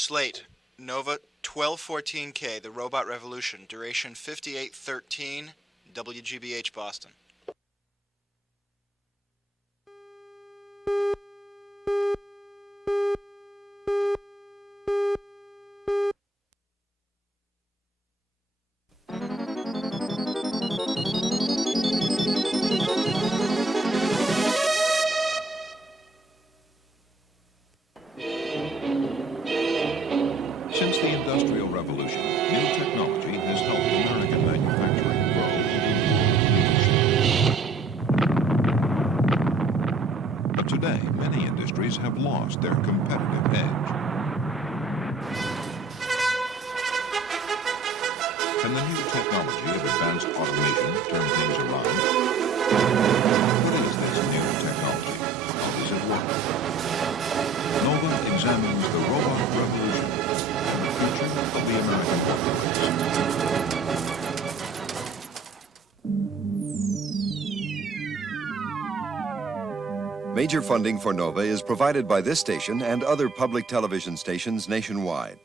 Slate, Nova 1214K, The Robot Revolution, duration 5813, WGBH Boston. Since the Industrial Revolution, new technology has helped American manufacturing grow. But today, many industries have lost their competitive edge. Can the new technology of advanced automation turn things around? What is this new technology? How does it work? Nova examines the robot revolution and the future of the American workplace. Major funding for Nova is provided by this station and other public television stations nationwide.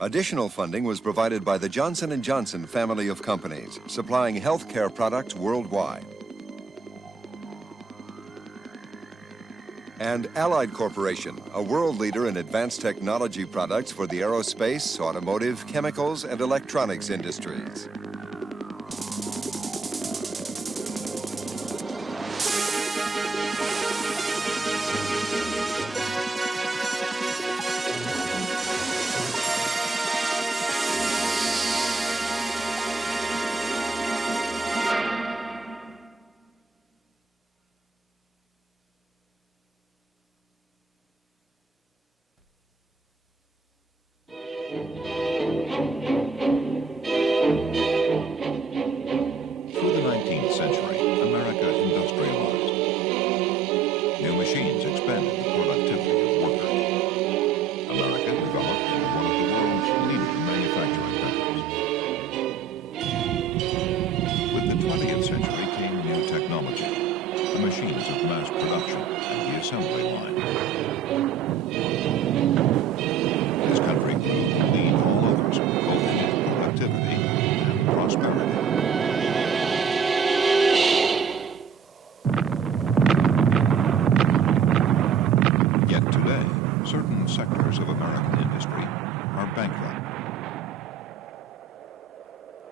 Additional funding was provided by the Johnson & Johnson family of companies, supplying healthcare products worldwide. And Allied Corporation, a world leader in advanced technology products for the aerospace, automotive, chemicals, and electronics industries.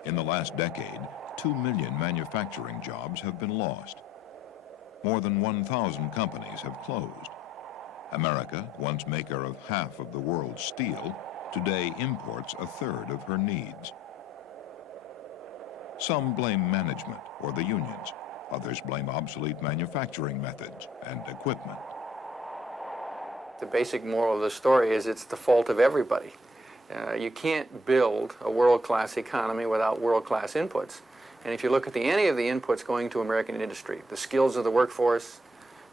In the last decade, 2 million manufacturing jobs have been lost. More than 1,000 companies have closed. America, once maker of half of the world's steel, today imports a third of her needs. Some blame management or the unions. Others blame obsolete manufacturing methods and equipment. The basic moral of the story is it's the fault of everybody. You can't build a world-class economy without world-class inputs. And if you look at any of the inputs going to American industry, the skills of the workforce,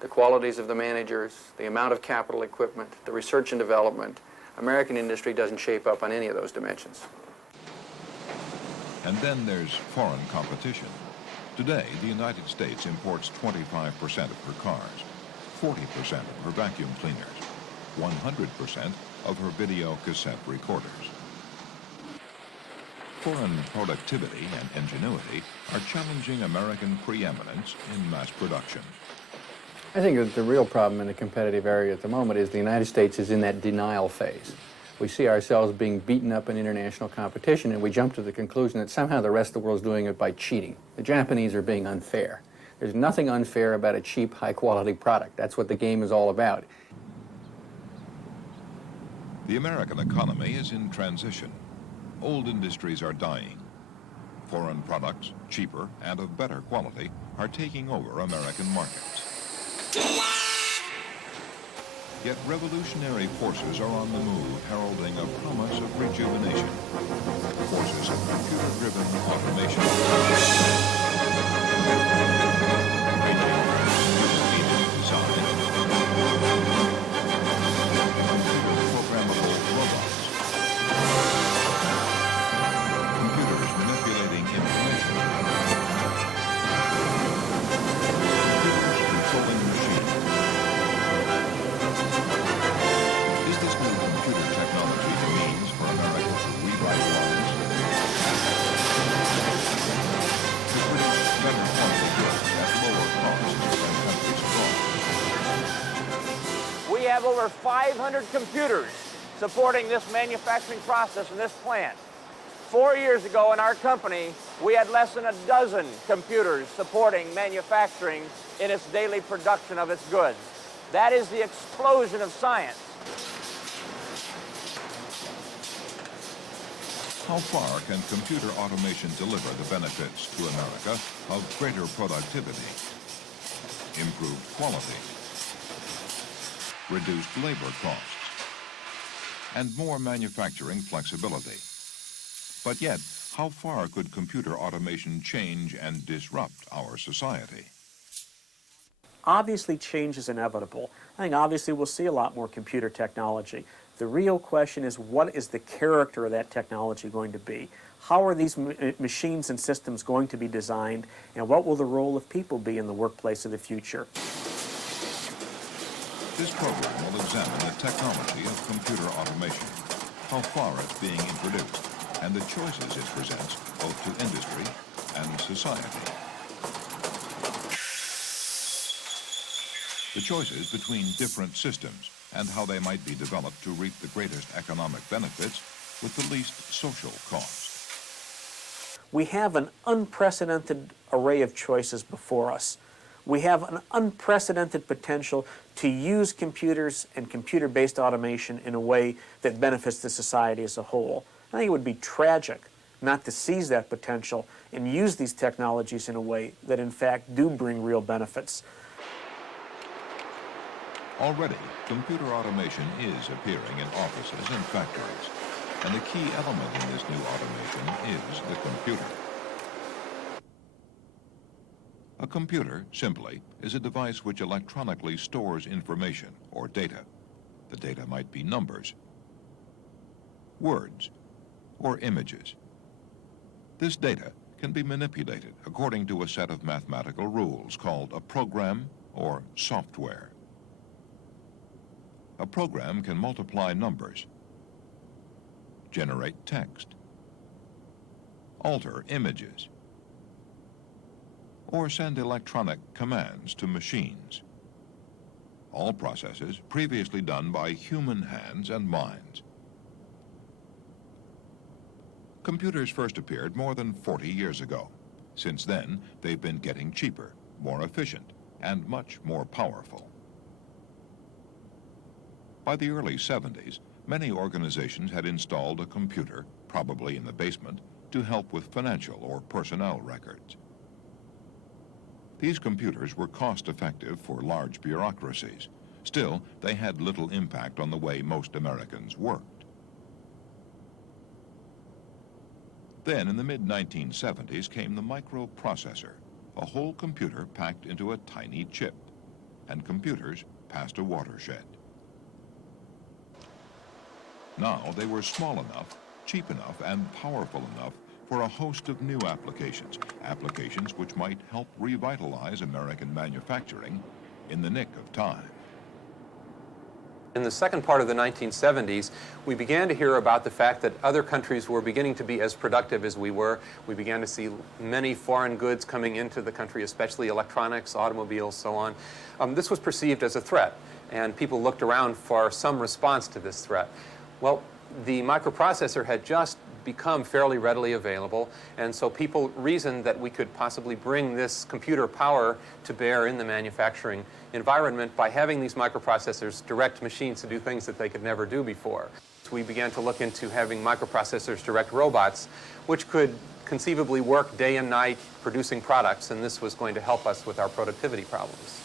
the qualities of the managers, the amount of capital equipment, the research and development, American industry doesn't shape up on any of those dimensions. And then there's foreign competition. Today, the United States imports 25% of her cars, 40% of her vacuum cleaners, 100% of her video cassette recorders. Foreign productivity and ingenuity are challenging American preeminence in mass production. I think that the real problem in the competitive area at the moment is the United States is in that denial phase. We see ourselves being beaten up in international competition, and we jump to the conclusion that somehow the rest of the world's doing it by cheating. The Japanese are being unfair. There's nothing unfair about a cheap, high-quality product. That's what the game is all about. The American economy is in transition. Old industries are dying. Foreign products, cheaper and of better quality, are taking over American markets. Yet revolutionary forces are on the move, heralding a promise of rejuvenation. Forces of computer-driven automation. Ranging from design, programmable robots, computers manipulating information, computers controlling machines. Is this new computer over 500 computers supporting this manufacturing process in this plant. 4 years ago in our company, we had less than a dozen computers supporting manufacturing in its daily production of its goods. That is the explosion of science. How far can computer automation deliver the benefits to America of greater productivity, improved quality, reduced labor costs, and more manufacturing flexibility? But yet, how far could computer automation change and disrupt our society? Obviously, change is inevitable. I think obviously we'll see a lot more computer technology. The real question is, what is the character of that technology going to be? How are these machines and systems going to be designed, and what will the role of people be in the workplace of the future? This program will examine the technology of computer automation, how far it's being introduced, and the choices it presents both to industry and society. The choices between different systems and how they might be developed to reap the greatest economic benefits with the least social cost. We have an unprecedented array of choices before us. We have an unprecedented potential to use computers and computer-based automation in a way that benefits the society as a whole. I think it would be tragic not to seize that potential and use these technologies in a way that in fact do bring real benefits. Already, computer automation is appearing in offices and factories, and the key element in this new automation is the computer. A computer, simply, is a device which electronically stores information or data. The data might be numbers, words, or images. This data can be manipulated according to a set of mathematical rules called a program or software. A program can multiply numbers, generate text, alter images, or send electronic commands to machines. All processes previously done by human hands and minds. Computers first appeared more than 40 years ago. Since then, they've been getting cheaper, more efficient, and much more powerful. By the early 70s, many organizations had installed a computer, probably in the basement, to help with financial or personnel records. These computers were cost-effective for large bureaucracies. Still, they had little impact on the way most Americans worked. Then, in the mid-1970s, came the microprocessor, a whole computer packed into a tiny chip, and computers passed a watershed. Now they were small enough, cheap enough, and powerful enough for a host of new applications, applications which might help revitalize American manufacturing in the nick of time. In the second part of the 1970s, we began to hear about the fact that other countries were beginning to be as productive as we were. We began to see many foreign goods coming into the country, especially electronics, automobiles, so on. This was perceived as a threat, and people looked around for some response to this threat. Well, the microprocessor had just become fairly readily available, and so people reasoned that we could possibly bring this computer power to bear in the manufacturing environment by having these microprocessors direct machines to do things that they could never do before. So we began to look into having microprocessors direct robots, which could conceivably work day and night producing products, and this was going to help us with our productivity problems.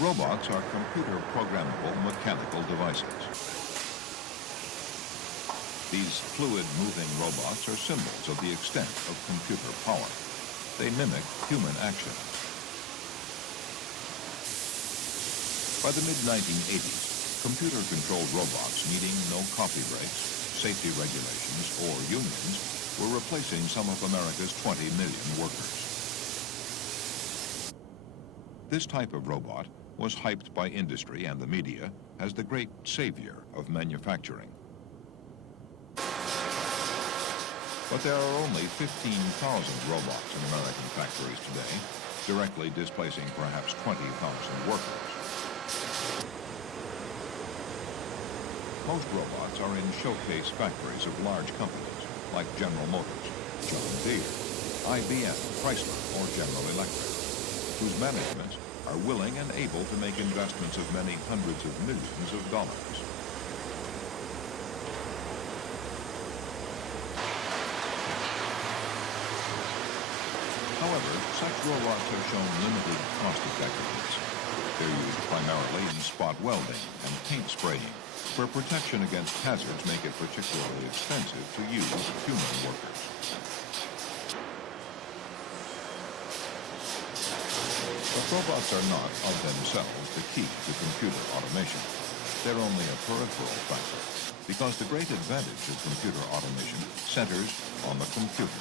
Robots are computer programmable mechanical devices. These fluid-moving robots are symbols of the extent of computer power. They mimic human action. By the mid-1980s, computer-controlled robots needing no coffee breaks, safety regulations, or unions were replacing some of America's 20 million workers. This type of robot was hyped by industry and the media as the great savior of manufacturing. But there are only 15,000 robots in American factories today, directly displacing perhaps 20,000 workers. Most robots are in showcase factories of large companies like General Motors, John Deere, IBM, Chrysler, or General Electric, whose managements are willing and able to make investments of many hundreds of millions of dollars. However, such robots have shown limited cost effectiveness. They're used primarily in spot welding and paint spraying, where protection against hazards make it particularly expensive to use human workers. But robots are not, of themselves, the key to computer automation. They're only a peripheral factor, because the great advantage of computer automation centers on the computer.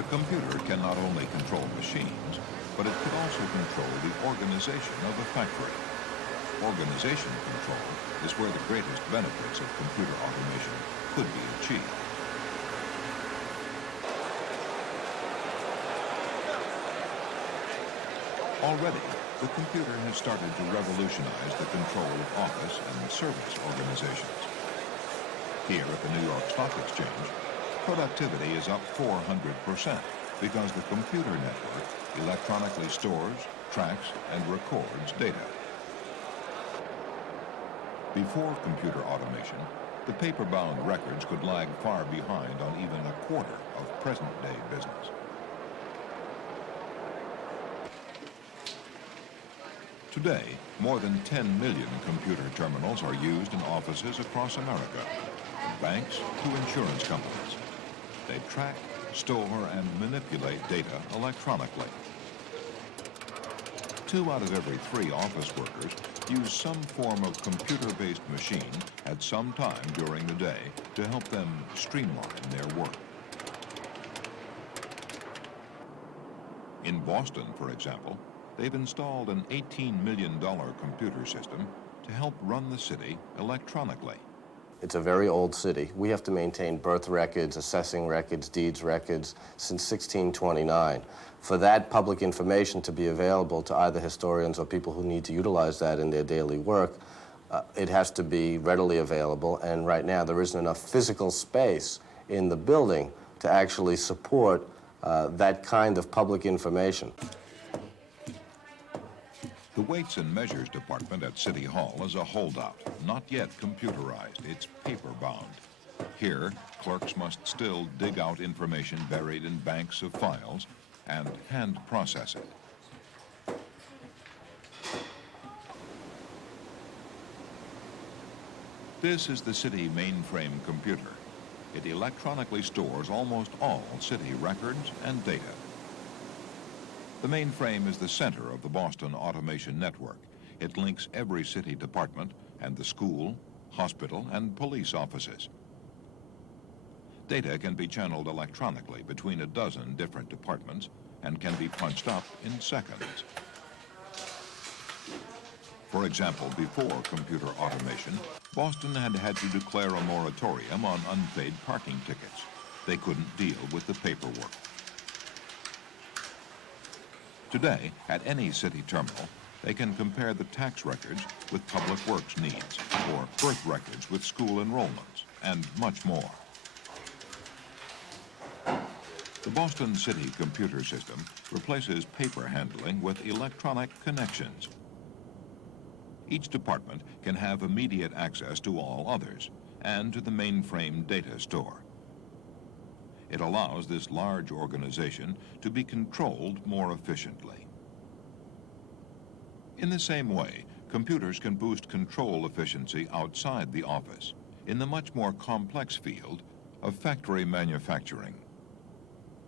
The computer can not only control machines, but it could also control the organization of a factory. Organization control is where the greatest benefits of computer automation could be achieved. Already, the computer has started to revolutionize the control of office and service organizations. Here at the New York Stock Exchange, productivity is up 400% because the computer network electronically stores, tracks, and records data. Before computer automation, the paper-bound records could lag far behind on even a quarter of present-day business. Today, more than 10 million computer terminals are used in offices across America, from banks to insurance companies. They track, store, and manipulate data electronically. 2 out of every 3 office workers use some form of computer-based machine at some time during the day to help them streamline their work. In Boston, for example, they've installed an $18 million computer system to help run the city electronically. It's a very old city. We have to maintain birth records, assessing records, deeds records since 1629. For that public information to be available to either historians or people who need to utilize that in their daily work, it has to be readily available. And right now there isn't enough physical space in the building to actually support that kind of public information. The Weights and Measures Department at City Hall is a holdout, not yet computerized. It's paper-bound. Here, clerks must still dig out information buried in banks of files and hand process it. This is the city mainframe computer. It electronically stores almost all city records and data. The mainframe is the center of the Boston Automation Network. It links every city department and the school, hospital, and police offices. Data can be channeled electronically between a dozen different departments and can be punched up in seconds. For example, before computer automation, Boston had to declare a moratorium on unpaid parking tickets. They couldn't deal with the paperwork. Today, at any city terminal, they can compare the tax records with public works needs, or birth records with school enrollments, and much more. The Boston City computer system replaces paper handling with electronic connections. Each department can have immediate access to all others and to the mainframe data store. It allows this large organization to be controlled more efficiently. In the same way, computers can boost control efficiency outside the office in the much more complex field of factory manufacturing.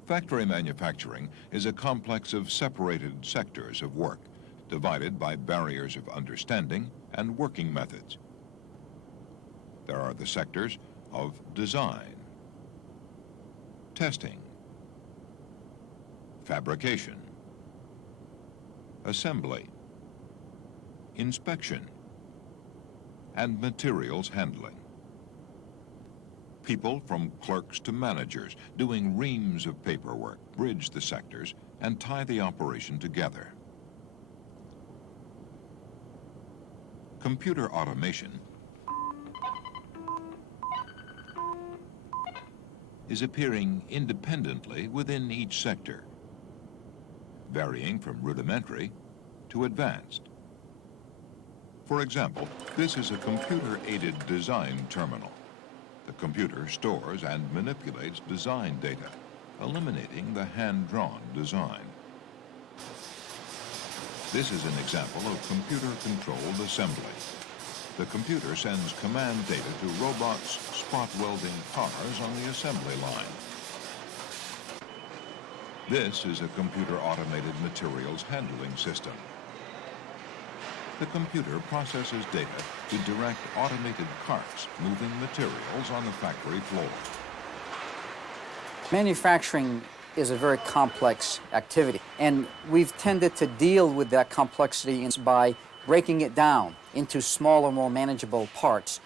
Factory manufacturing is a complex of separated sectors of work, divided by barriers of understanding and working methods. There are the sectors of design, testing, fabrication, assembly, inspection, and materials handling. People from clerks to managers doing reams of paperwork bridge the sectors and tie the operation together. Computer automation is appearing independently within each sector, varying from rudimentary to advanced. For example, this is a computer-aided design terminal. The computer stores and manipulates design data, eliminating the hand-drawn design. This is an example of computer-controlled assembly. The computer sends command data to robots spot welding cars on the assembly line. This is a computer-automated materials handling system. The computer processes data to direct automated carts moving materials on the factory floor. Manufacturing is a very complex activity, and we've tended to deal with that complexity by breaking it down into smaller, more manageable parts.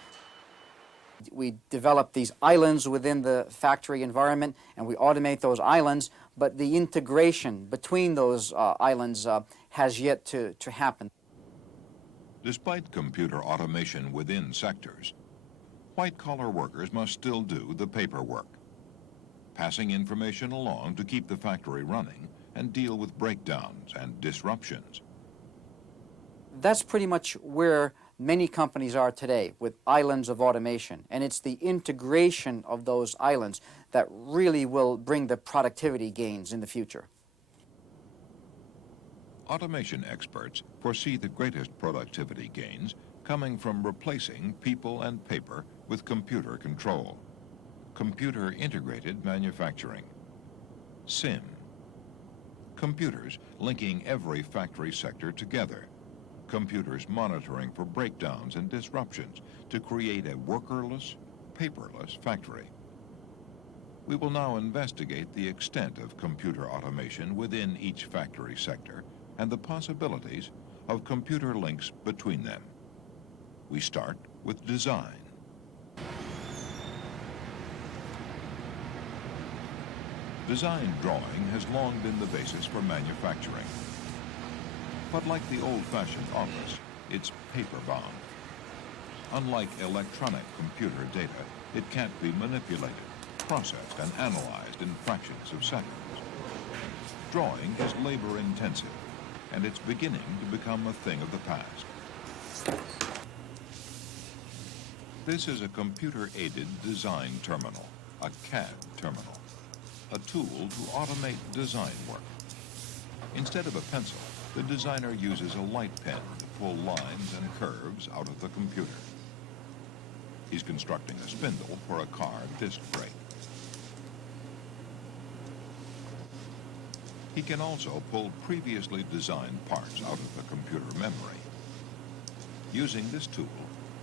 We develop these islands within the factory environment, and we automate those islands, but the integration between those islands has yet to happen. Despite computer automation within sectors, white-collar workers must still do the paperwork, passing information along to keep the factory running and deal with breakdowns and disruptions. That's pretty much where many companies are today, with islands of automation, and it's the integration of those islands that really will bring the productivity gains in the future. Automation experts foresee the greatest productivity gains coming from replacing people and paper with computer control. Computer integrated manufacturing. CIM. Computers linking every factory sector together. Computers monitoring for breakdowns and disruptions to create a workerless, paperless factory. We will now investigate the extent of computer automation within each factory sector and the possibilities of computer links between them. We start with design. Design drawing has long been the basis for manufacturing. But like the old-fashioned office, it's paper-bound. Unlike electronic computer data, it can't be manipulated, processed, and analyzed in fractions of seconds. Drawing is labor-intensive, and it's beginning to become a thing of the past. This is a computer-aided design terminal, a CAD terminal, a tool to automate design work. Instead of a pencil, the designer uses a light pen to pull lines and curves out of the computer. He's constructing a spindle for a car disc brake. He can also pull previously designed parts out of the computer memory. Using this tool,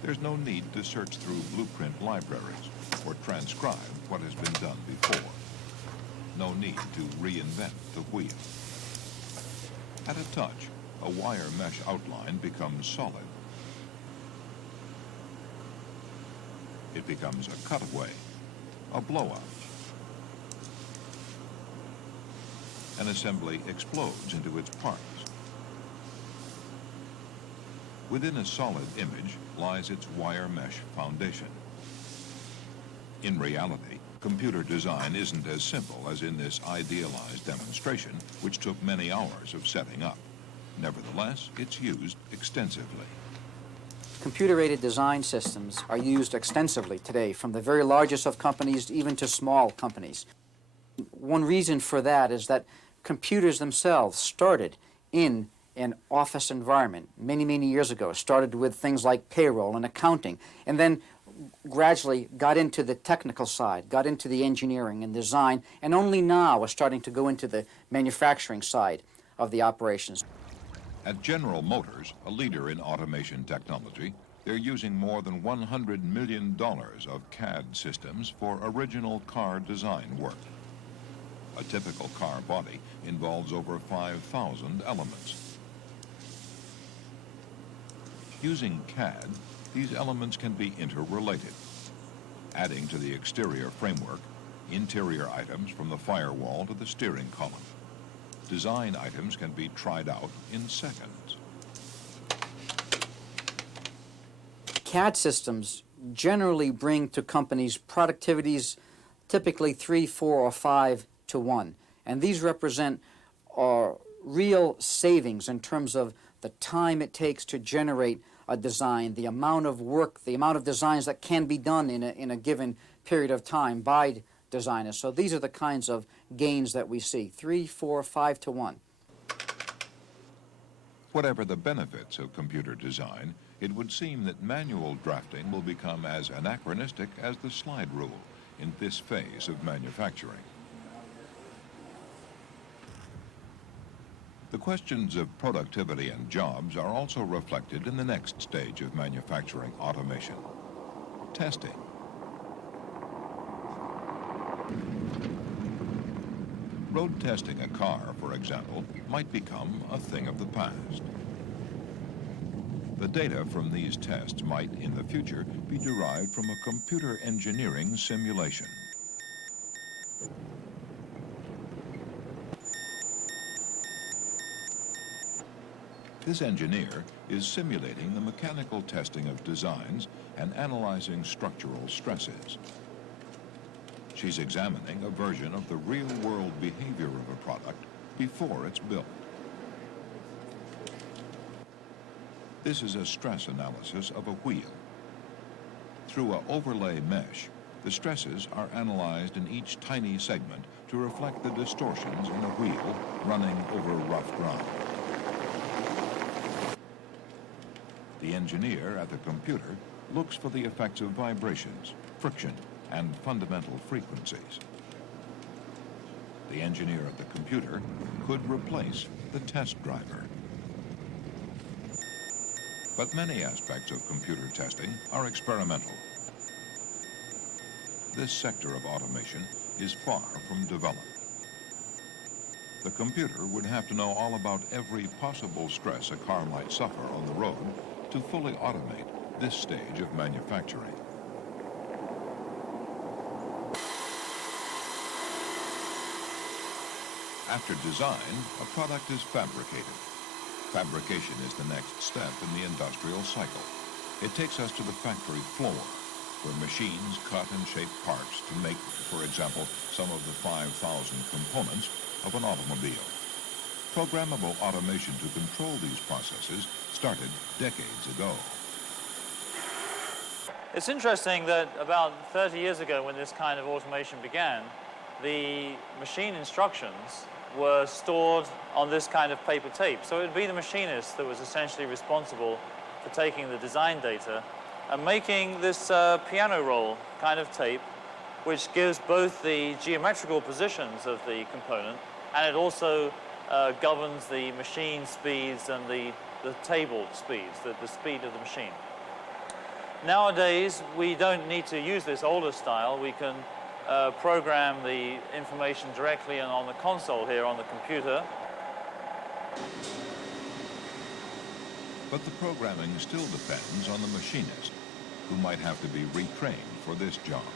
there's no need to search through blueprint libraries or transcribe what has been done before. No need to reinvent the wheel. At a touch, a wire mesh outline becomes solid. It becomes a cutaway, a blowout. An assembly explodes into its parts. Within a solid image lies its wire mesh foundation. In reality, computer design isn't as simple as in this idealized demonstration, which took many hours of setting up. Nevertheless, it's used extensively. Computer-aided design systems are used extensively today, from the very largest of companies even to small companies. One reason for that is that computers themselves started in an office environment many, many years ago. Started with things like payroll and accounting, and then gradually got into the technical side, got into the engineering and design, and only now are starting to go into the manufacturing side of the operations. At General Motors, a leader in automation technology, they're using more than $100 million of CAD systems for original car design work. A typical car body involves over 5,000 elements. Using CAD, these elements can be interrelated, adding to the exterior framework interior items from the firewall to the steering column. Design items can be tried out in seconds. CAD systems generally bring to companies productivities typically 3, 4, or 5 to 1. And these represent real savings in terms of the time it takes to generate a design, the amount of work, the amount of designs that can be done in a given period of time by designers. So these are the kinds of gains that we see, 3, 4, 5 to 1. Whatever the benefits of computer design, it would seem that manual drafting will become as anachronistic as the slide rule in this phase of manufacturing. The questions of productivity and jobs are also reflected in the next stage of manufacturing automation: testing. Road testing a car, for example, might become a thing of the past. The data from these tests might, in the future, be derived from a computer engineering simulation. This engineer is simulating the mechanical testing of designs and analyzing structural stresses. She's examining a version of the real-world behavior of a product before it's built. This is a stress analysis of a wheel. Through an overlay mesh, the stresses are analyzed in each tiny segment to reflect the distortions in a wheel running over rough ground. The engineer at the computer looks for the effects of vibrations, friction, and fundamental frequencies. The engineer at the computer could replace the test driver. But many aspects of computer testing are experimental. This sector of automation is far from developed. The computer would have to know all about every possible stress a car might suffer on the road to fully automate this stage of manufacturing. After design, a product is fabricated. Fabrication is the next step in the industrial cycle. It takes us to the factory floor, where machines cut and shape parts to make, for example, some of the 5,000 components of an automobile. Programmable automation to control these processes started decades ago. It's interesting that about 30 years ago, when this kind of automation began, the machine instructions were stored on this kind of paper tape. So it would be the machinist that was essentially responsible for taking the design data and making this piano roll kind of tape, which gives both the geometrical positions of the component, and it also governs the machine speeds and the table speeds, the speed of the machine. Nowadays, we don't need to use this older style. We can program the information directly and on the console here on the computer. But the programming still depends on the machinist, who might have to be retrained for this job.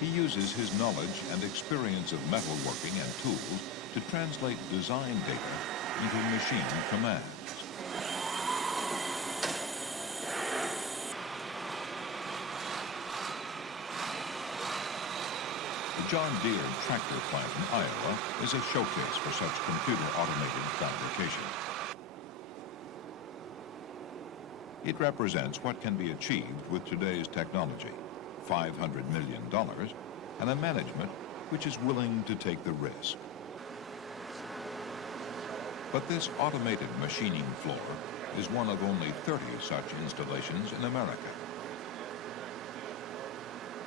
He uses his knowledge and experience of metalworking and tools to translate design data into machine commands. The John Deere tractor plant in Iowa is a showcase for such computer-automated fabrication. It represents what can be achieved with today's technology, $500 million, and a management which is willing to take the risk. But this automated machining floor is one of only 30 such installations in America.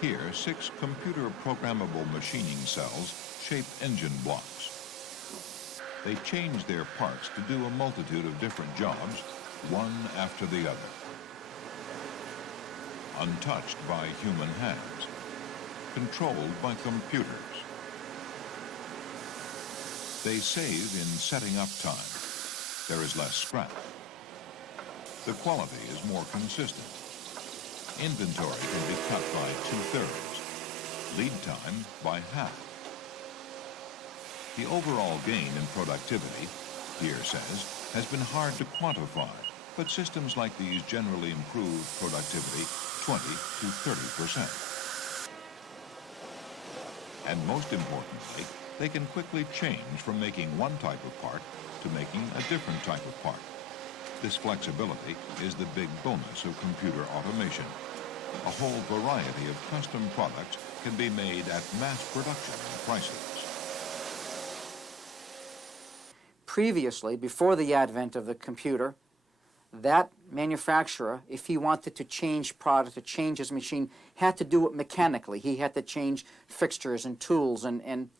Here, 6 computer-programmable machining cells shape engine blocks. They change their parts to do a multitude of different jobs, one after the other, untouched by human hands, controlled by computers. They save in setting up time. There is less scrap. The quality is more consistent. Inventory can be cut by 2/3, lead time by half. The overall gain in productivity, Deere says, has been hard to quantify, but systems like these generally improve productivity 20 to 30%. And most importantly, they can quickly change from making one type of part to making a different type of part. This flexibility is the big bonus of computer automation. A whole variety of custom products can be made at mass production prices. Previously, before the advent of the computer, that manufacturer, if he wanted to change product, to change his machine, had to do it mechanically. He had to change fixtures and tools and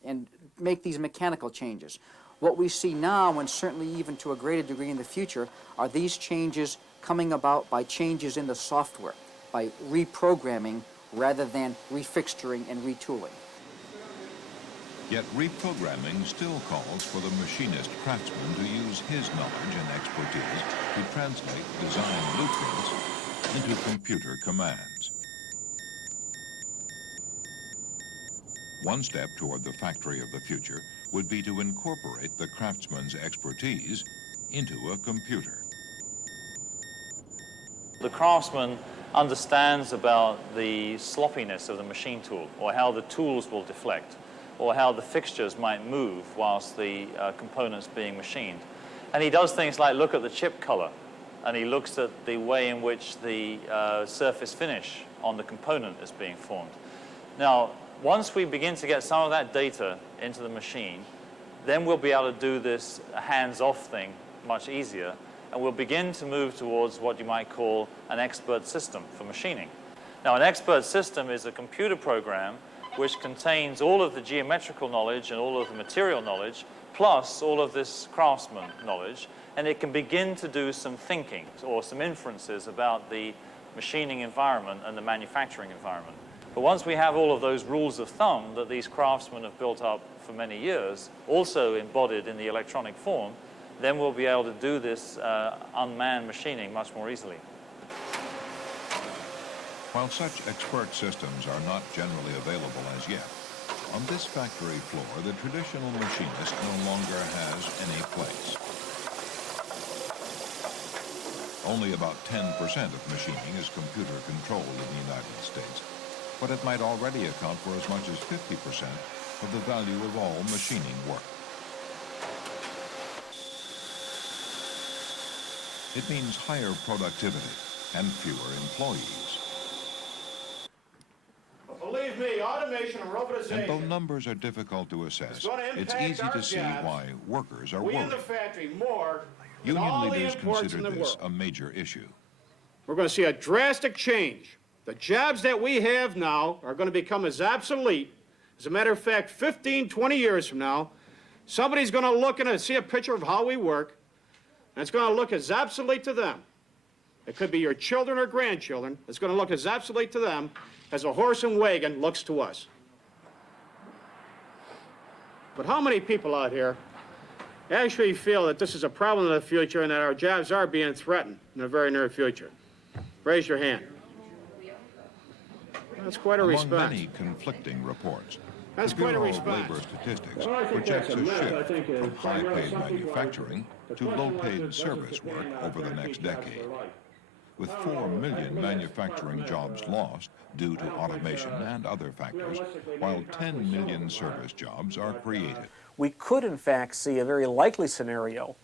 make these mechanical changes. What we see now, and certainly even to a greater degree in the future, are these changes coming about by changes in the software, by reprogramming rather than refixturing and retooling. Yet reprogramming still calls for the machinist craftsman to use his knowledge and expertise to translate design blueprints into computer commands. One step toward the factory of the future would be to incorporate the craftsman's expertise into a computer. The craftsman understands about the sloppiness of the machine tool, or how the tools will deflect, or how the fixtures might move whilst the component's being machined. And he does things like look at the chip color, and he looks at the way in which the surface finish on the component is being formed. Now, once we begin to get some of that data into the machine, then we'll be able to do this hands-off thing much easier, and we'll begin to move towards what you might call an expert system for machining. Now, an expert system is a computer program which contains all of the geometrical knowledge and all of the material knowledge, plus all of this craftsman knowledge, and it can begin to do some thinking or some inferences about the machining environment and the manufacturing environment. But once we have all of those rules of thumb that these craftsmen have built up for many years, also embodied in the electronic form, then we'll be able to do this unmanned machining much more easily. While such expert systems are not generally available as yet, on this factory floor, the traditional machinist no longer has any place. Only about 10% of machining is computer controlled in the United States, but it might already account for as much as 50% of the value of all machining work. It means higher productivity and fewer employees. Believe me, automation and robotization. And though numbers are difficult to assess, it's easy to see why workers are worried. in the factory more Union leaders consider this a major issue. We're going to see a drastic change. The jobs that we have now are going to become as obsolete. As a matter of fact, 15, 20 years from now, somebody's going to look and see a picture of how we work, and it's going to look as obsolete to them. It could be your children or grandchildren. It's going to look as obsolete to them as a horse and wagon looks to us. But how many people out here actually feel that this is a problem in the future and that our jobs are being threatened in the very near future? Raise your hand. That's quite a response. Among many conflicting reports, That's the quite a Bureau of response. Labor Statistics Well, I think projects that's a a myth. I shift think from it's high-paid some people manufacturing to low-paid service work over the next decade. With 4 million manufacturing jobs lost due to automation and other factors, while 10 million service jobs are created. We could, in fact, see a very likely scenario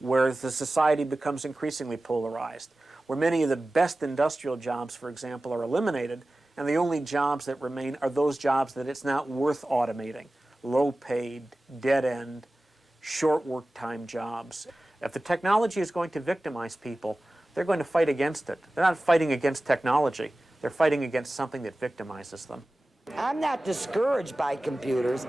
where the society becomes increasingly polarized, where many of the best industrial jobs, for example, are eliminated, and the only jobs that remain are those jobs that it's not worth automating, low-paid, dead-end, short work time jobs. If the technology is going to victimize people, they're going to fight against it. They're not fighting against technology. They're fighting against something that victimizes them. I'm not discouraged by computers.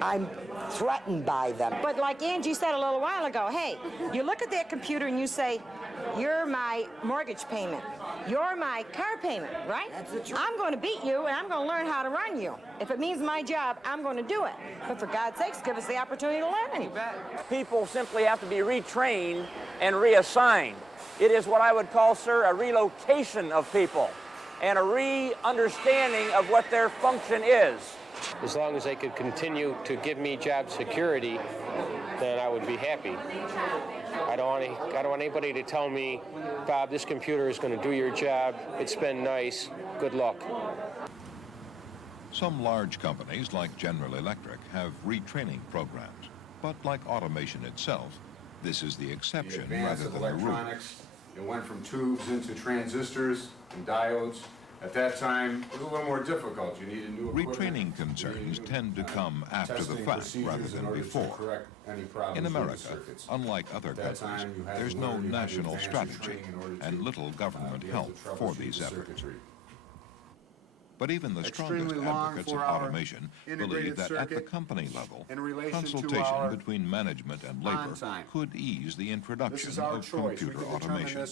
I'm threatened by them. But like Angie said a little while ago, hey, you look at that computer and you say, you're my mortgage payment. You're my car payment, right? That's the truth. I'm going to beat you, and I'm going to learn how to run you. If it means my job, I'm going to do it. But for God's sakes, give us the opportunity to learn. People simply have to be retrained and reassigned. It is what I would call, sir, a relocation of people and a re-understanding of what their function is. As long as they could continue to give me job security, then I would be happy. I don't want anybody to tell me, Bob, this computer is going to do your job. It's been nice. Good luck. Some large companies, like General Electric, have retraining programs. But like automation itself, this is the exception rather than the rule. It went from tubes into transistors and diodes. At that time, it was a little more difficult. You needed new equipment. Retraining concerns tend to come after the fact rather than before. In America, unlike other countries, there's no national strategy and little government help for these efforts. But even the strongest advocates of automation believe that at the company level, consultation between management and labor could ease the introduction of computer automation.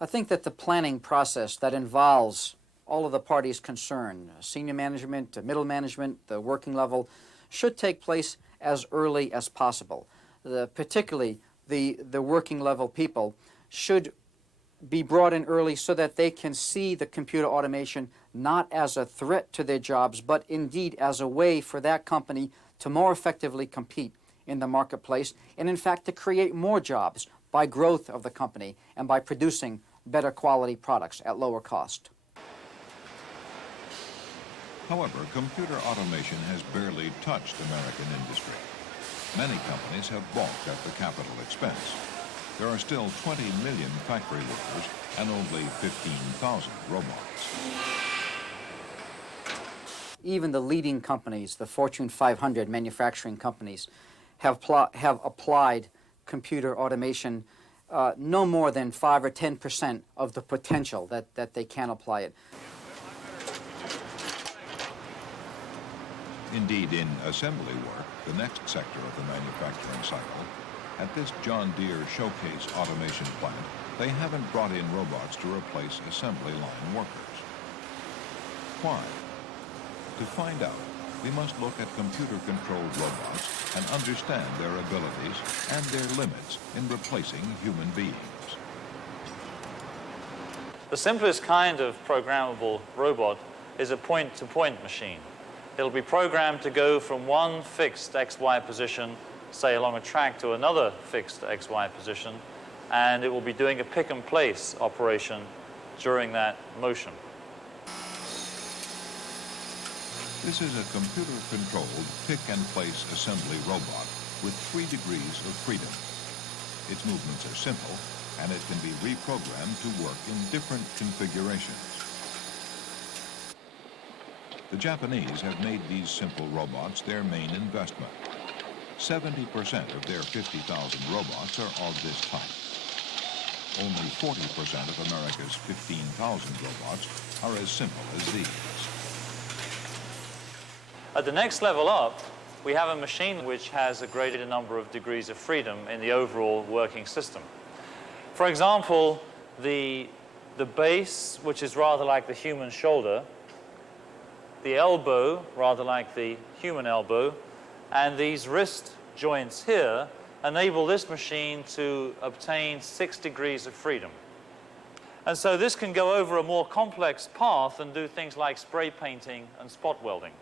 I think that the planning process that involves all of the parties concerned, senior management, middle management, the working level, should take place as early as possible. Particularly the working level people should be brought in early so that they can see the computer automation not as a threat to their jobs, but indeed as a way for that company to more effectively compete in the marketplace and in fact to create more jobs by growth of the company and by producing better quality products at lower cost. However, computer automation has barely touched American industry. Many companies have balked at the capital expense. There are still 20 million factory workers and only 15,000 robots. Even the leading companies, the Fortune 500 manufacturing companies, have applied computer automation no more than 5 or 10% of the potential that they can apply it. Indeed, in assembly work, the next sector of the manufacturing cycle, at this John Deere Showcase Automation plant, they haven't brought in robots to replace assembly line workers. Why? To find out, we must look at computer-controlled robots and understand their abilities and their limits in replacing human beings. The simplest kind of programmable robot is a point-to-point machine. It'll be programmed to go from one fixed XY position, say along a track, to another fixed XY position, and it will be doing a pick-and-place operation during that motion. This is a computer-controlled pick-and-place assembly robot with 3 degrees of freedom. Its movements are simple, and it can be reprogrammed to work in different configurations. The Japanese have made these simple robots their main investment. 70% of their 50,000 robots are of this type. Only 40% of America's 15,000 robots are as simple as these. At the next level up, we have a machine which has a greater number of degrees of freedom in the overall working system. For example, the base, which is rather like the human shoulder, the elbow, rather like the human elbow, and these wrist joints here enable this machine to obtain 6 degrees of freedom. And so this can go over a more complex path and do things like spray painting and spot welding.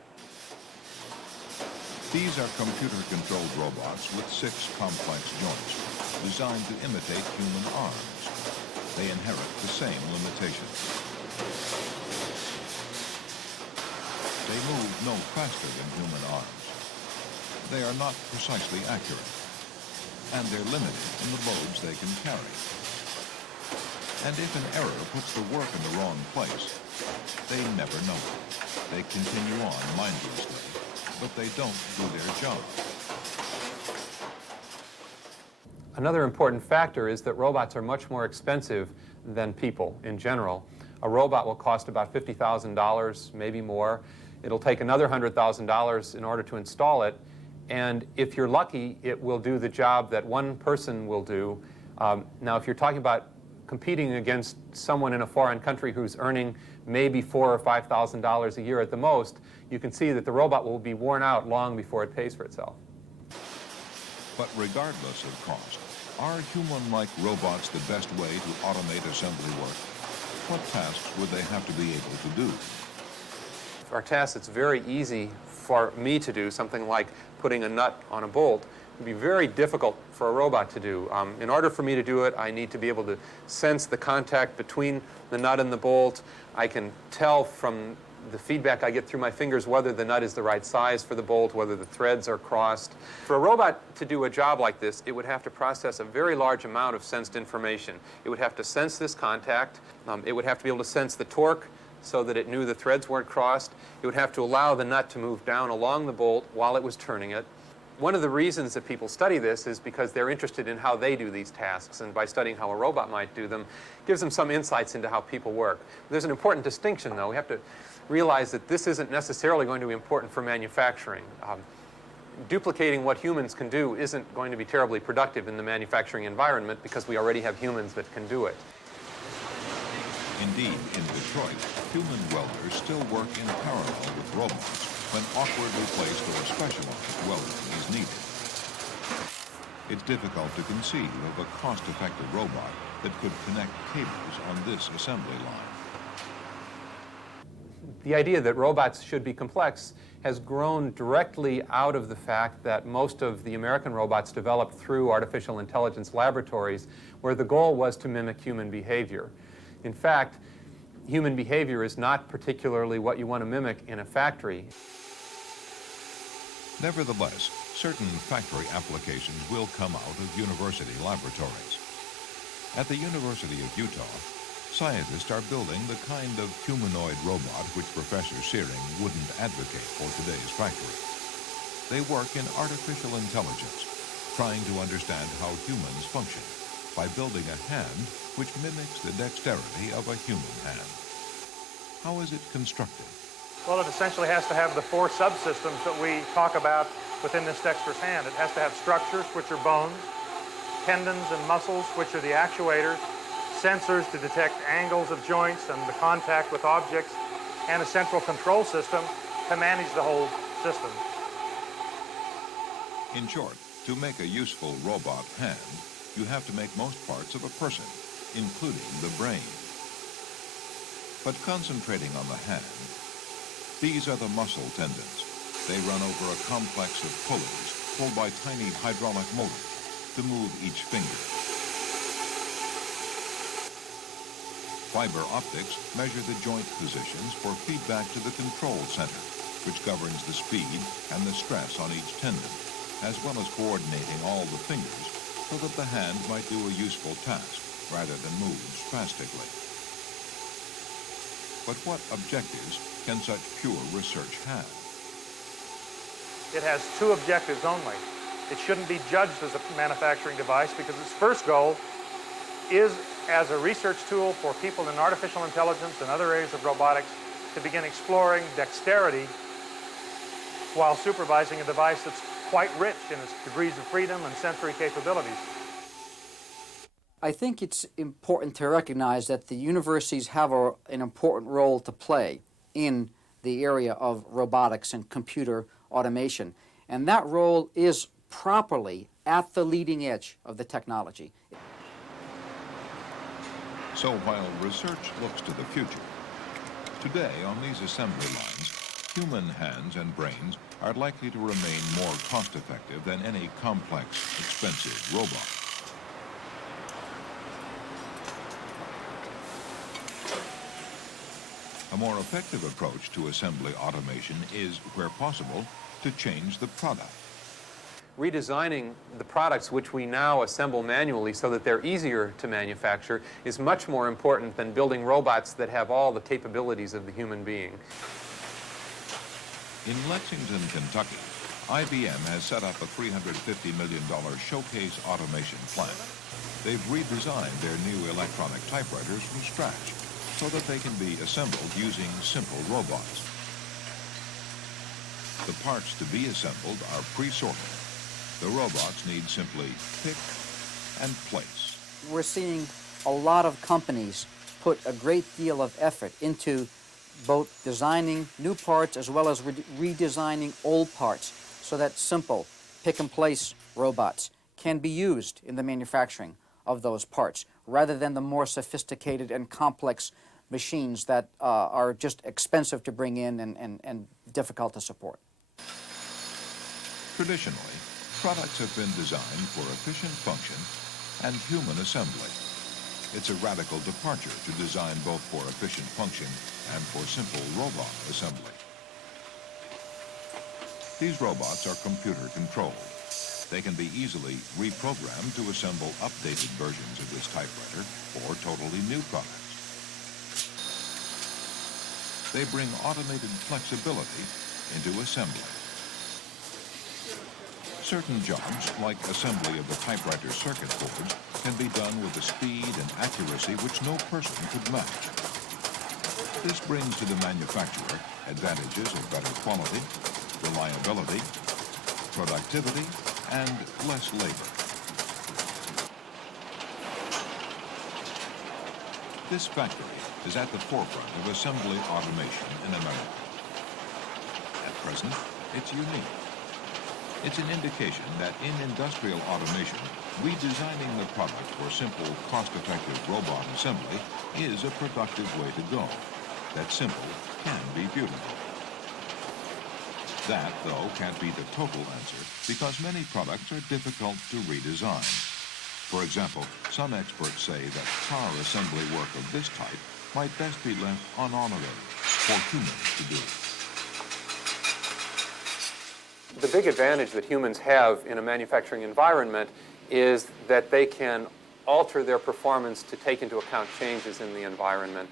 These are computer-controlled robots with 6 complex joints designed to imitate human arms. They inherit the same limitations. They move no faster than human arms. They are not precisely accurate, and they're limited in the loads they can carry. And if an error puts the work in the wrong place, they never know it. They continue on mindlessly, but they don't do their job. Another important factor is that robots are much more expensive than people in general. A robot will cost about $50,000, maybe more. It'll take another $100,000 in order to install it, and if you're lucky, it will do the job that one person will do. Now, if you're talking about competing against someone in a foreign country who's earning maybe $4,000 or $5,000 a year at the most, you can see that the robot will be worn out long before it pays for itself. But regardless of cost, are human-like robots the best way to automate assembly work? What tasks would they have to be able to do? For our tasks, it's very easy for me to do something like putting a nut on a bolt. would be very difficult for a robot to do. In order for me to do it, I need to be able to sense the contact between the nut and the bolt. I can tell from the feedback I get through my fingers whether the nut is the right size for the bolt, whether the threads are crossed. For a robot to do a job like this, it would have to process a very large amount of sensed information. It would have to sense this contact. It would have to be able to sense the torque so that it knew the threads weren't crossed. It would have to allow the nut to move down along the bolt while it was turning it. One of the reasons that people study this is because they're interested in how they do these tasks, and by studying how a robot might do them, gives them some insights into how people work. There's an important distinction, though. We have to realize that this isn't necessarily going to be important for manufacturing. Duplicating what humans can do isn't going to be terribly productive in the manufacturing environment because we already have humans that can do it. Indeed, in Detroit, human welders still work in parallel with robots when awkwardly placed or specialized welding is needed. It's difficult to conceive of a cost-effective robot that could connect cables on this assembly line. The idea that robots should be complex has grown directly out of the fact that most of the American robots developed through artificial intelligence laboratories where the goal was to mimic human behavior. In fact, human behavior is not particularly what you want to mimic in a factory. Nevertheless, certain factory applications will come out of university laboratories. At the University of Utah, scientists are building the kind of humanoid robot which Professor Searing wouldn't advocate for today's factory. They work in artificial intelligence, trying to understand how humans function by building a hand which mimics the dexterity of a human hand. How is it constructed? Well, it essentially has to have the 4 subsystems that we talk about within this dexterous hand. It has to have structures, which are bones, tendons and muscles, which are the actuators, sensors to detect angles of joints and the contact with objects, and a central control system to manage the whole system. In short, to make a useful robot hand, you have to make most parts of a person, including the brain. But concentrating on the hand, these are the muscle tendons. They run over a complex of pulleys pulled by tiny hydraulic motors to move each finger. Fiber optics measure the joint positions for feedback to the control center, which governs the speed and the stress on each tendon, as well as coordinating all the fingers so that the hand might do a useful task rather than move spastically. But what objectives can such pure research have? It has 2 objectives only. It shouldn't be judged as a manufacturing device because its first goal is as a research tool for people in artificial intelligence and other areas of robotics to begin exploring dexterity while supervising a device that's quite rich in its degrees of freedom and sensory capabilities. I think it's important to recognize that the universities have an important role to play in the area of robotics and computer automation. And that role is properly at the leading edge of the technology. So while research looks to the future, today on these assembly lines, human hands and brains are likely to remain more cost-effective than any complex, expensive robot. A more effective approach to assembly automation is, where possible, to change the product. Redesigning the products which we now assemble manually so that they're easier to manufacture is much more important than building robots that have all the capabilities of the human being. In Lexington, Kentucky, IBM has set up a $350 million showcase automation plant. They've redesigned their new electronic typewriters from scratch so that they can be assembled using simple robots. The parts to be assembled are pre-sorted. The robots need simply pick and place. We're seeing a lot of companies put a great deal of effort into both designing new parts as well as redesigning old parts so that simple pick-and-place robots can be used in the manufacturing of those parts rather than the more sophisticated and complex machines that are just expensive to bring in and difficult to support. Traditionally, products have been designed for efficient function and human assembly. It's a radical departure to design both for efficient function and for simple robot assembly. These robots are computer controlled. They can be easily reprogrammed to assemble updated versions of this typewriter or totally new products. They bring automated flexibility into assembly. Certain jobs, like assembly of the typewriter circuit boards, can be done with a speed and accuracy which no person could match. This brings to the manufacturer advantages of better quality, reliability, productivity, and less labor. This factory is at the forefront of assembly automation in America. At present, it's unique. It's an indication that in industrial automation, redesigning the product for simple, cost-effective robot assembly is a productive way to go. That simple can be beautiful. That, though, can't be the total answer because many products are difficult to redesign. For example, some experts say that car assembly work of this type might best be left unautomated for humans to do. The big advantage that humans have in a manufacturing environment is that they can alter their performance to take into account changes in the environment.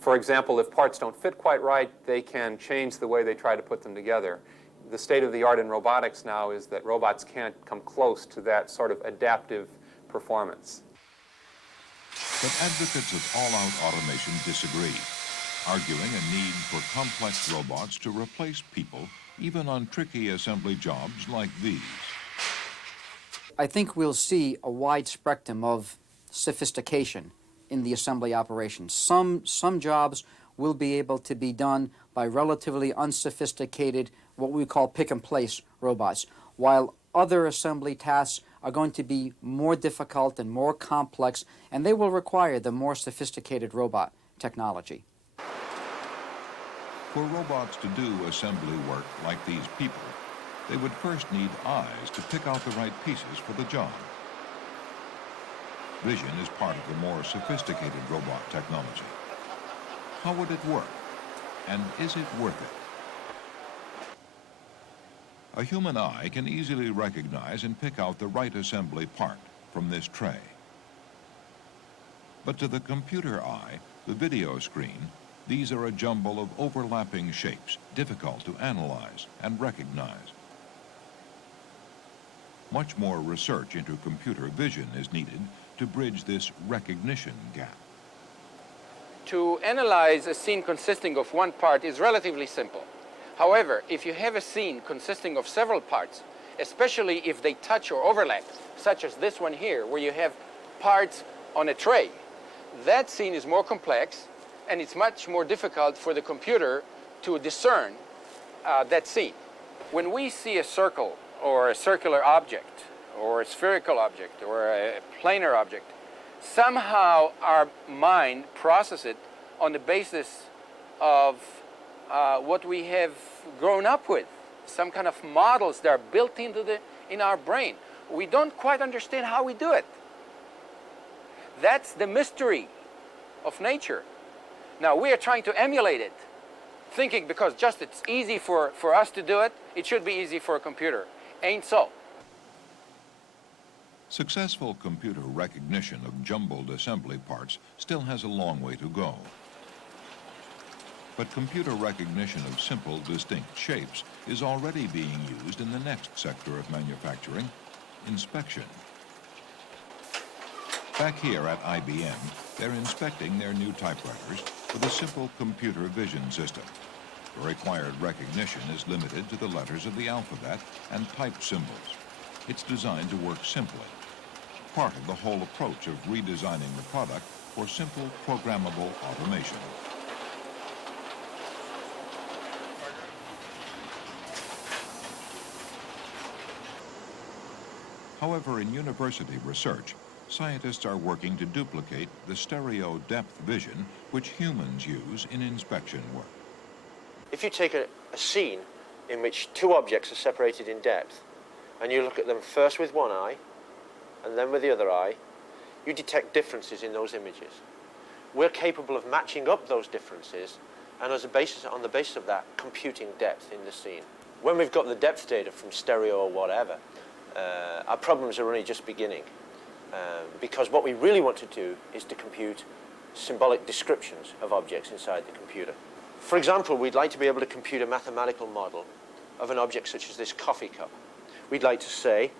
For example, if parts don't fit quite right, they can change the way they try to put them together. The state of the art in robotics now is that robots can't come close to that sort of adaptive performance. But advocates of all-out automation disagree, arguing a need for complex robots to replace people even on tricky assembly jobs like these. I think we'll see a wide spectrum of sophistication in the assembly operations. Some jobs will be able to be done by relatively unsophisticated, what we call pick-and-place robots, while other assembly tasks are going to be more difficult and more complex, and they will require the more sophisticated robot technology. For robots to do assembly work like these people, they would first need eyes to pick out the right pieces for the job. Vision is part of the more sophisticated robot technology. How would it work? And is it worth it? A human eye can easily recognize and pick out the right assembly part from this tray. But to the computer eye, the video screen, these are a jumble of overlapping shapes, difficult to analyze and recognize. Much more research into computer vision is needed to bridge this recognition gap. To analyze a scene consisting of one part is relatively simple. However, if you have a scene consisting of several parts, especially if they touch or overlap, such as this one here, where you have parts on a tray, that scene is more complex, and it's much more difficult for the computer to discern that scene. When we see a circle or a circular object or a spherical object or a planar object, somehow our mind processes it on the basis of what we have grown up with, some kind of models that are built in our brain. We don't quite understand how we do it. That's the mystery of nature. Now, we are trying to emulate it, thinking because just it's easy for us to do it, it should be easy for a computer. Ain't so. Successful computer recognition of jumbled assembly parts still has a long way to go. But computer recognition of simple, distinct shapes is already being used in the next sector of manufacturing, inspection. Back here at IBM, they're inspecting their new typewriters with a simple computer vision system. The required recognition is limited to the letters of the alphabet and type symbols. It's designed to work simply, part of the whole approach of redesigning the product for simple, programmable automation. However, in university research, scientists are working to duplicate the stereo depth vision which humans use in inspection work. If you take a scene in which two objects are separated in depth, and you look at them first with one eye and then with the other eye, you detect differences in those images. We're capable of matching up those differences and on the basis of that, computing depth in the scene. When we've got the depth data from stereo or whatever, our problems are only just beginning. Because what we really want to do is to compute symbolic descriptions of objects inside the computer. For example, we'd like to be able to compute a mathematical model of an object such as this coffee cup. We'd like to say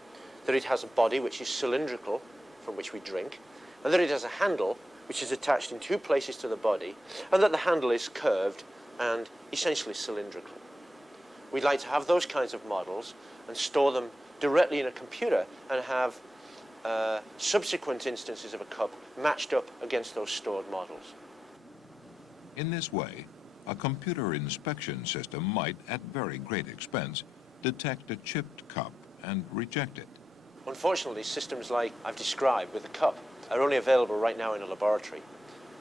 that it has a body which is cylindrical, from which we drink, and that it has a handle which is attached in two places to the body, and that the handle is curved and essentially cylindrical. We'd like to have those kinds of models and store them directly in a computer and have subsequent instances of a cup matched up against those stored models. In this way, a computer inspection system might, at very great expense, detect a chipped cup and reject it. Unfortunately, systems like I've described with the cup are only available right now in a laboratory.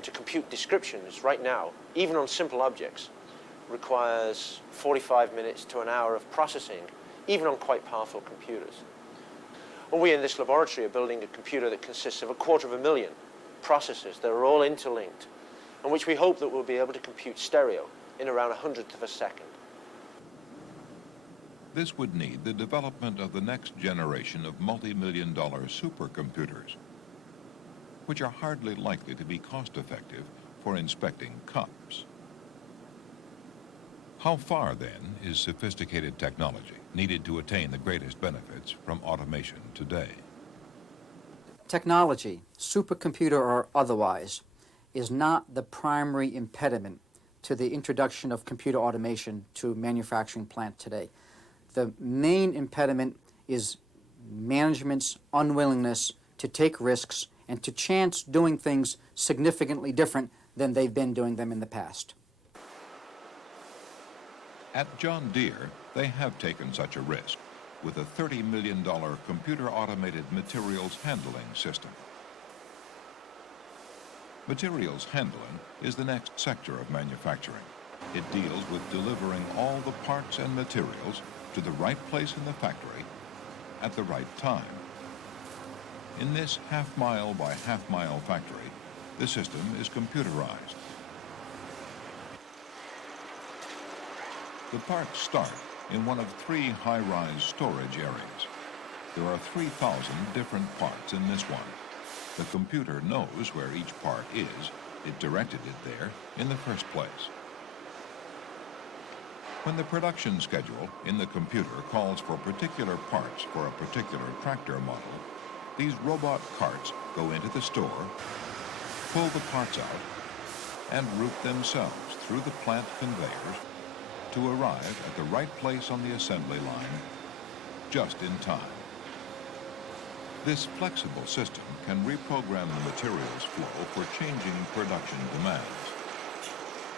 To compute descriptions right now, even on simple objects, requires 45 minutes to an hour of processing, even on quite powerful computers. And we in this laboratory are building a computer that consists of 250,000 processors that are all interlinked, and which we hope that we'll be able to compute stereo in around 100th of a second. This would need the development of the next generation of multi-million-dollar supercomputers, which are hardly likely to be cost-effective for inspecting cups. How far, then, is sophisticated technology needed to attain the greatest benefits from automation today? Technology, supercomputer or otherwise, is not the primary impediment to the introduction of computer automation to manufacturing plant today. The main impediment is management's unwillingness to take risks and to chance doing things significantly different than they've been doing them in the past. At John Deere, they have taken such a risk with a $30 million computer-automated materials handling system. Materials handling is the next sector of manufacturing. It deals with delivering all the parts and materials to the right place in the factory at the right time. In this half-mile by half-mile factory, the system is computerized. The parts start in one of 3 high-rise storage areas. There are 3,000 different parts in this one. The computer knows where each part is. It directed it there in the first place. When the production schedule in the computer calls for particular parts for a particular tractor model, these robot carts go into the store, pull the parts out, and route themselves through the plant conveyors to arrive at the right place on the assembly line just in time. This flexible system can reprogram the materials flow for changing production demands.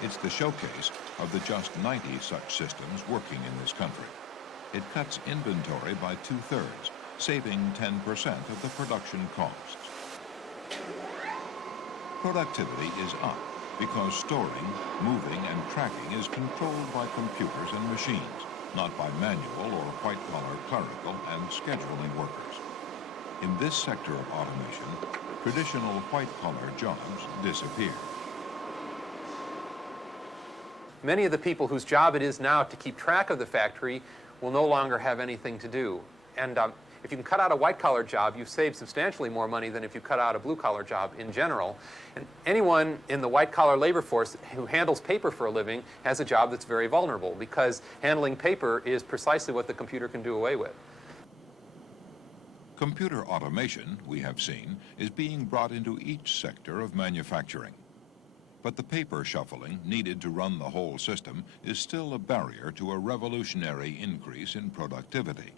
It's the showcase of the just 90 such systems working in this country. It cuts inventory by 2/3, saving 10% of the production costs. Productivity is up because storing, moving, and tracking is controlled by computers and machines, not by manual or white-collar clerical and scheduling workers. In this sector of automation, traditional white-collar jobs disappear. Many of the people whose job it is now to keep track of the factory will no longer have anything to do. And if you can cut out a white-collar job, you've saved substantially more money than if you cut out a blue-collar job in general. And anyone in the white-collar labor force who handles paper for a living has a job that's very vulnerable, because handling paper is precisely what the computer can do away with. Computer automation, we have seen, is being brought into each sector of manufacturing. But the paper shuffling needed to run the whole system is still a barrier to a revolutionary increase in productivity.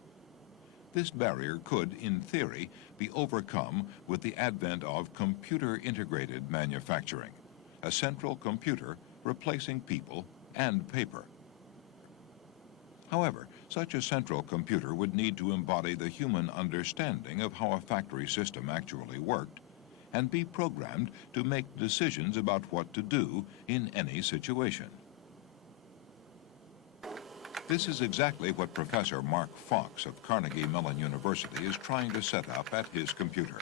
This barrier could, in theory, be overcome with the advent of computer-integrated manufacturing, a central computer replacing people and paper. However, such a central computer would need to embody the human understanding of how a factory system actually worked and be programmed to make decisions about what to do in any situation. This is exactly what Professor Mark Fox of Carnegie Mellon University is trying to set up at his computer,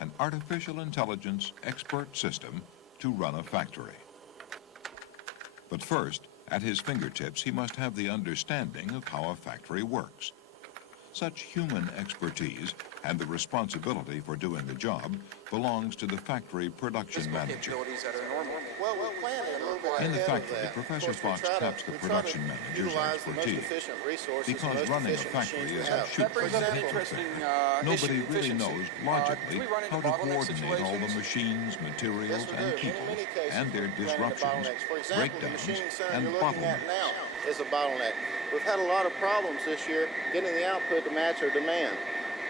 an artificial intelligence expert system to run a factory. But first, at his fingertips, he must have the understanding of how a factory works. Such human expertise and the responsibility for doing the job belongs to the factory production manager. In the factory, Professor Fox taps the production manager's expertise. Because running a factory is a shoot from the hip thing, nobody really knows logically how to coordinate all the machines, materials, and people, and their disruptions, breakdowns, and bottlenecks. Is a bottleneck. We've had a lot of problems this year getting the output to match our demand.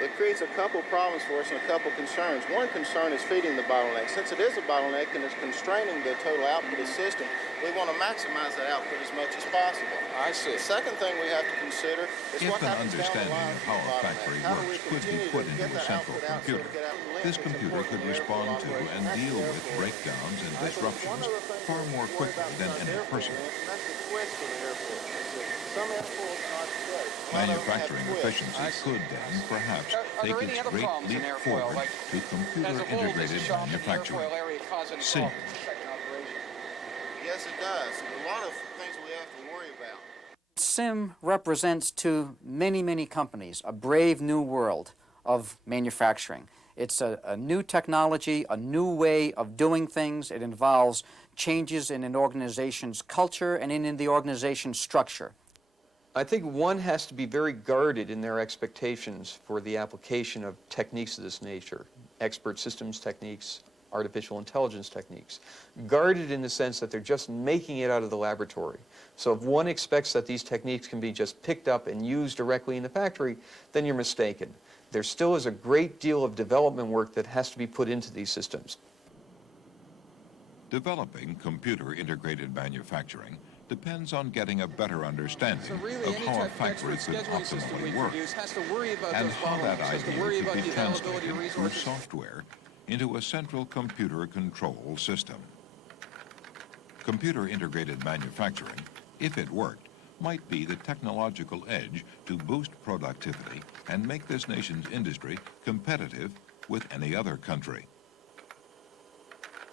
It creates a couple problems for us and a couple concerns. One concern is feeding the bottleneck. Since it is a bottleneck and it's constraining the total output of the system, we want to maximize that output as much as possible. I see. The second thing we have to consider is if what an happens down the understanding line of how a factory works could be put into a central computer, this computer could respond to and deal with breakdowns and disruptions far more quickly than any person. Manufacturing efficiency could then perhaps take its great leap forward to computer-integrated manufacturing. SIM. Yes, it does. A lot of things we have to worry about. SIM represents to many, many companies a brave new world of manufacturing. It's a new technology, a new way of doing things. It involves changes in an organization's culture and in the organization's structure. I think one has to be very guarded in their expectations for the application of techniques of this nature, expert systems techniques, artificial intelligence techniques. Guarded in the sense that they're just making it out of the laboratory. So if one expects that these techniques can be just picked up and used directly in the factory, then you're mistaken. There still is a great deal of development work that has to be put into these systems. Developing computer-integrated manufacturing depends on getting a better understanding of how a factory could optimally work and how that idea could be translated through software into a central computer control system. Computer-integrated manufacturing, if it worked, might be the technological edge to boost productivity and make this nation's industry competitive with any other country.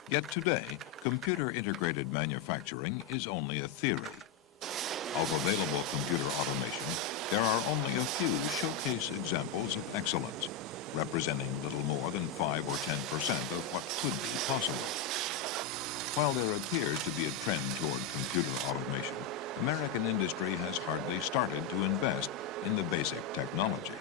Yet today, computer-integrated manufacturing is only a theory. Of available computer automation, there are only a few showcase examples of excellence, representing little more than 5 or 10% of what could be possible. While there appears to be a trend toward computer automation, American industry has hardly started to invest in the basic technology.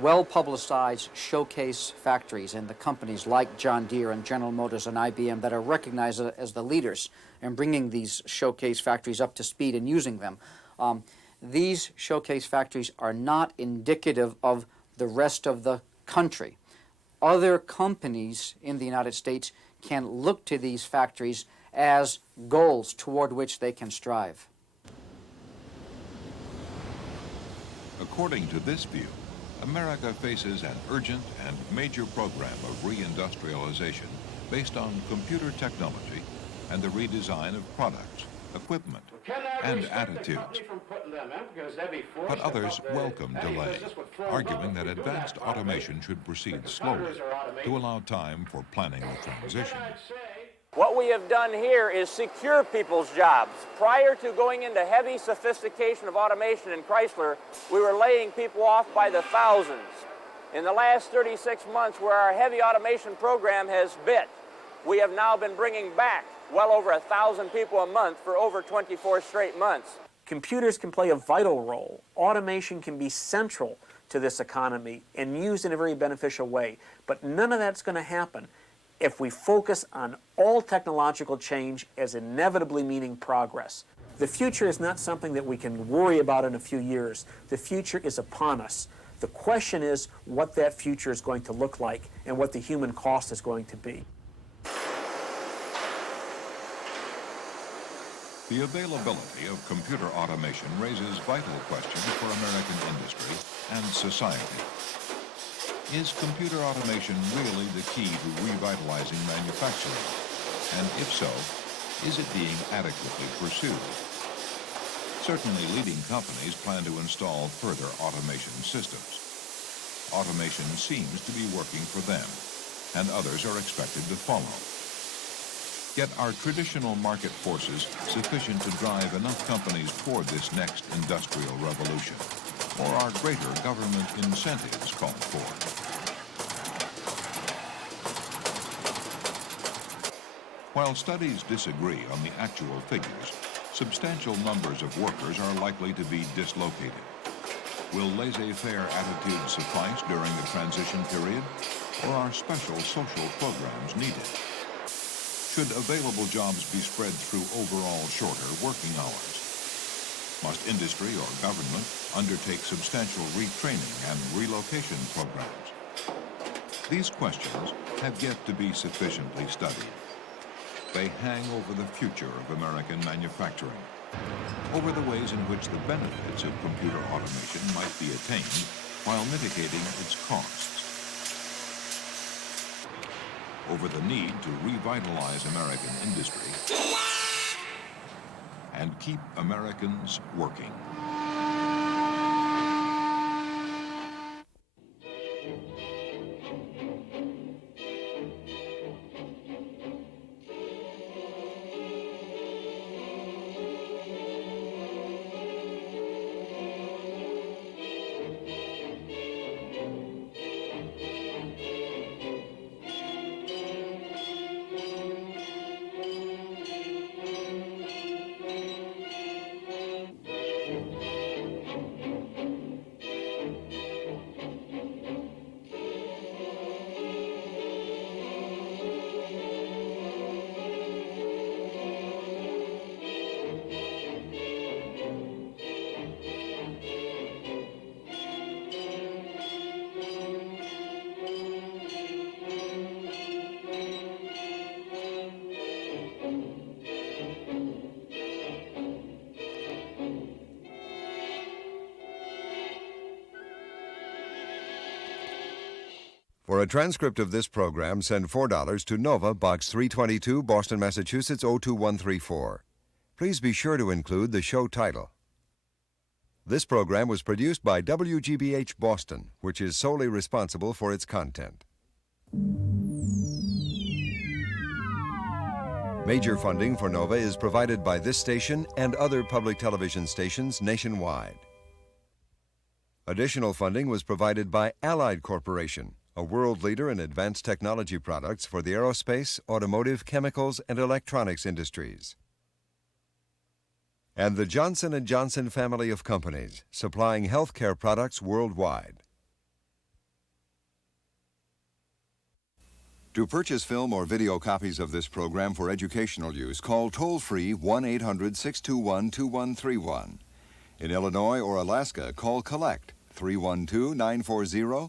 Well-publicized showcase factories in the companies like John Deere and General Motors and IBM that are recognized as the leaders in bringing these showcase factories up to speed and using them. These showcase factories are not indicative of the rest of the country. Other companies in the United States can look to these factories as goals toward which they can strive. According to this view, America faces an urgent and major program of reindustrialization based on computer technology and the redesign of products, equipment, and attitudes. But others welcome delay, arguing that advanced automation should proceed slowly to allow time for planning the transition. What we have done here is secure people's jobs. Prior to going into heavy sophistication of automation in Chrysler, we were laying people off by the thousands. In the last 36 months, where our heavy automation program has bit, we have now been bringing back well over 1,000 people a month for over 24 straight months. Computers can play a vital role. Automation can be central to this economy and used in a very beneficial way. But none of that's going to happen if we focus on all technological change as inevitably meaning progress. The future is not something that we can worry about in a few years. The future is upon us. The question is what that future is going to look like and what the human cost is going to be. The availability of computer automation raises vital questions for American industry and society. Is computer automation really the key to revitalizing manufacturing? And if so, is it being adequately pursued? Certainly, leading companies plan to install further automation systems. Automation seems to be working for them, and others are expected to follow. Yet are traditional market forces sufficient to drive enough companies toward this next industrial revolution? Or are greater government incentives called for? While studies disagree on the actual figures, substantial numbers of workers are likely to be dislocated. Will laissez-faire attitudes suffice during the transition period, or are special social programs needed? Should available jobs be spread through overall shorter working hours? Must industry or government undertake substantial retraining and relocation programs? These questions have yet to be sufficiently studied. They hang over the future of American manufacturing, over the ways in which the benefits of computer automation might be attained while mitigating its costs, over the need to revitalize American industry and keep Americans working. For a transcript of this program, send $4 to Nova, Box 322, Boston, Massachusetts 02134. Please be sure to include the show title. This program was produced by WGBH Boston, which is solely responsible for its content. Major funding for Nova is provided by this station and other public television stations nationwide. Additional funding was provided by Allied Corporation, a world leader in advanced technology products for the aerospace, automotive, chemicals, and electronics industries. And the Johnson & Johnson family of companies, supplying healthcare products worldwide. To purchase film or video copies of this program for educational use, call toll-free 1-800-621-2131. In Illinois or Alaska, call Collect 312-940-1260.